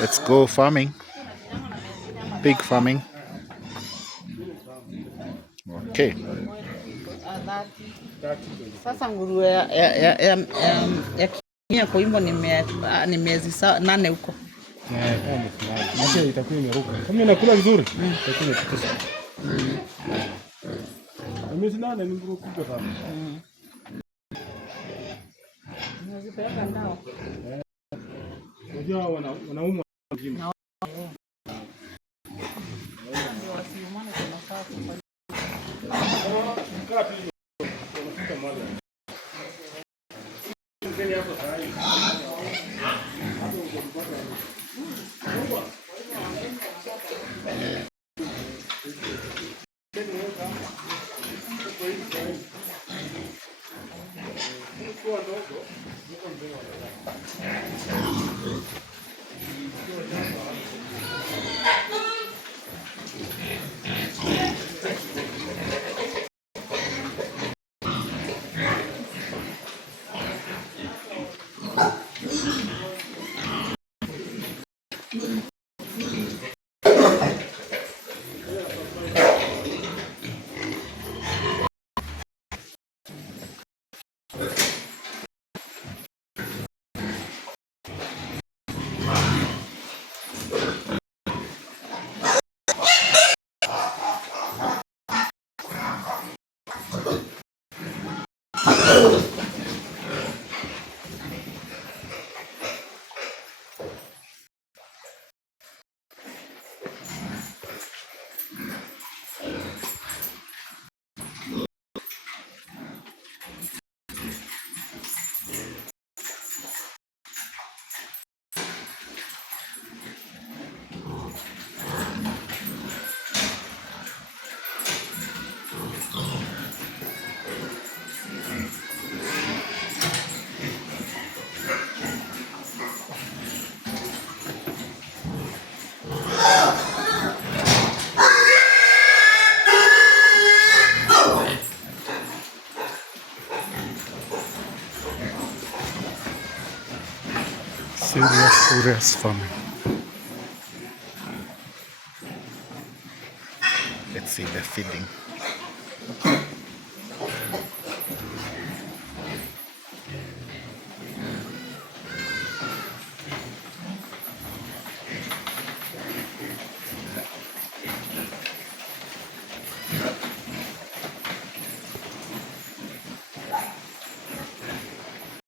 Let's go farming. Pig farming. Okay. Sasa nguruwe ya Kenya kwa hivyo ni miezi 8 huko. Maisha itakuwa imeruka. Kama inakula vizuri, itakuwa imepitisha. Miezi 8 ni nguruwe kubwa sana. Unazipeleka ndao. Unajua wanaumwa mzima. Ndio wasiumane kwa nafasi. Serious farming. Let's see the feeding.